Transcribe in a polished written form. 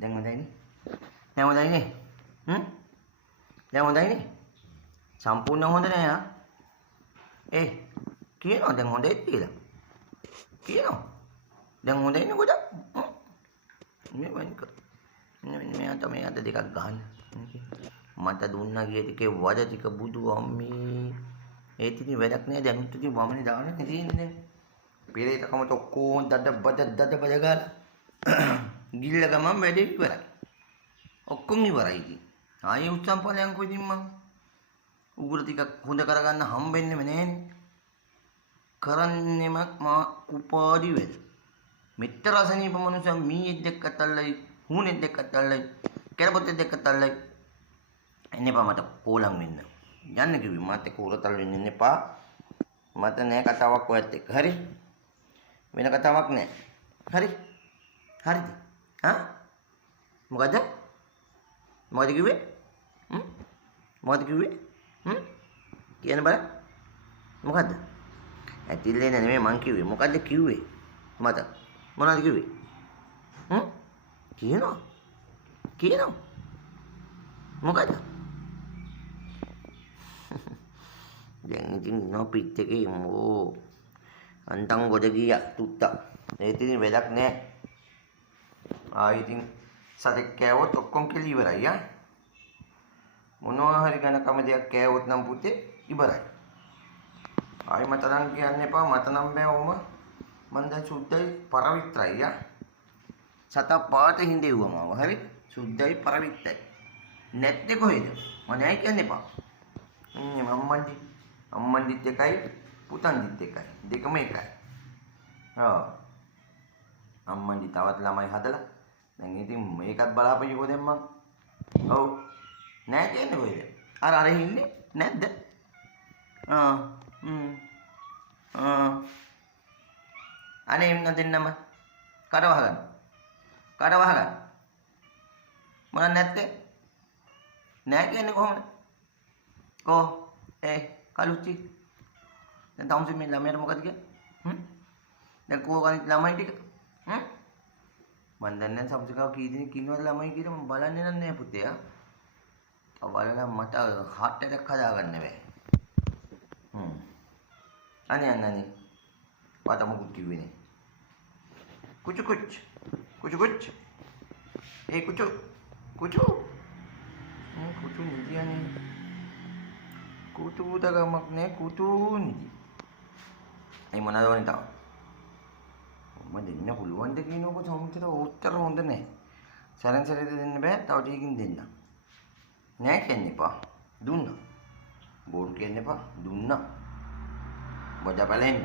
දැන් හොඳයිනේ. දැන් හොඳයිනේ. දැන් හොඳයිනේ. සම්පූර්ණ හොඳ නෑ ආ. කියනවා දැන් හොඳයි කියලා. කියනවා. දැන් හොඳයිනේ ගොඩක්. මේ වයින්ක. මෙයා තමයි අද දෙකක් ගහන්න. මට දුන්නා ගිය ටිකේ වද ටික බුදු අම්මේ. ඒත් ඉතින් වැඩක් නෑ දැන් උත් ඉතින් වමනේ දාන්නේ තියෙන්නේ. පෙරේතකමට ඔක්කොම දඩ බද ගාලා. ගිල්ල ගමන් වැඩේ ඉවරයි. ඔක්කොම ඉවරයි ඉතින්. ආයේ උත්සම් ඵලයන් කොයිදින් මං උගුර ටිකක් හොඳ කරගන්න හම්බෙන්නේම නෑනේ. කරන්නේම මා උපාදි වෙල. මෙච්චර අසනීප මනුස්සයා මීයක් දෙක්කත් අල්ලයි, හුණෙක් දෙක්කත් අල්ලයි, කෙරපොත්තෙක් දෙක්කත් අල්ලයි. එන්න එපා මට පෝලම් වෙන්න. යන්න කිව්වේ මට කෝරතල් වෙන්න එන්න එපා. මට නෑ කතාවක් ඔයත් එක්ක. හරි? වෙන කතාවක් නෑ. හරි? හරිද? මොකද? මොකද කිව්වේ? මොකද කිව්වේ? කියන්න බලන්න. මොකද්ද? ඇතිල්ලේ නෙමෙයි මං කිව්වේ. මොකද්ද කිව්වේ? මට. මොනවද කිව්වේ? කියනවා. මොකද්ද? දැන් ඉතින් නොපිත් එකේ මොෝ අන්තං ගොඩ ගියා තුත්තා. ඒ ඉතින් වැඩක් නෑ. ආයි ඉතින් සතෙක් කෑවොත් ඔක්කොම කෙලි ඉවරයි ආ. මොනවා හරි ඝනකම දෙයක් කෑවොත් නම් පුතේ ඉවරයි. ආයි මට නම් කියන්න එපා මට නම් බෑ ඔම. මං දැන් සුද්ධයි පරවිත්‍රයි ආ. සත පාට හින්දෙව්වම හරි සුද්ධයි පරවිත්‍රයි. නැත්තේ කොහෙද? මම නෑ කියන්න එපා. අම්මන්දිත් එකයි පුතන්දිත් එකයි. දෙකම එකයි. අම්මන්දි තවත් ළමයි හදලා. දැන් ඉතින් මේකත් බලාපොරොත්තු දැන් මං. ඔව්. නෑ කියන්නේ කොහෙද? අර ඉන්නේ නැද්ද? අනේ ඉන්න දෙන්නම කඩ වහගන්න. මොනක් නැත්තේ? නෑ කියන්නේ කොහොමද? කලුච්චි. දැන් තවුන්සේ මේ ළමයට මොකද කියන්නේ? දැන් කෝකනිත් ළමයි ටික. මන් දන්නේ සම්සිකාව කී දෙනෙක් ඉන්නවද ළමයි කියලා මම බලන්නේ නැහැ පුතේ ආ. බලලා මට heart attack හදාගන්න බෑ. අනේ. වාට මොකුත් කිව්වේ නේ. කුචු. කුචු නිදියනේ. කුතු උදගමක් නේ කුතු නිදි. ඒ මොනවද වනේ තාම? මම දෙන්න පුළුවන් ද කියනකො සමුචර උත්තර හොඳ නැහැ. සරන් සරේද දෙන්න බෑ. තව ටිකකින් දෙන්න. නෑ කියන්න එපා. දුන්නා. බෝල් කියන්න එපා. දුන්නා. බඩ බලෙන්න.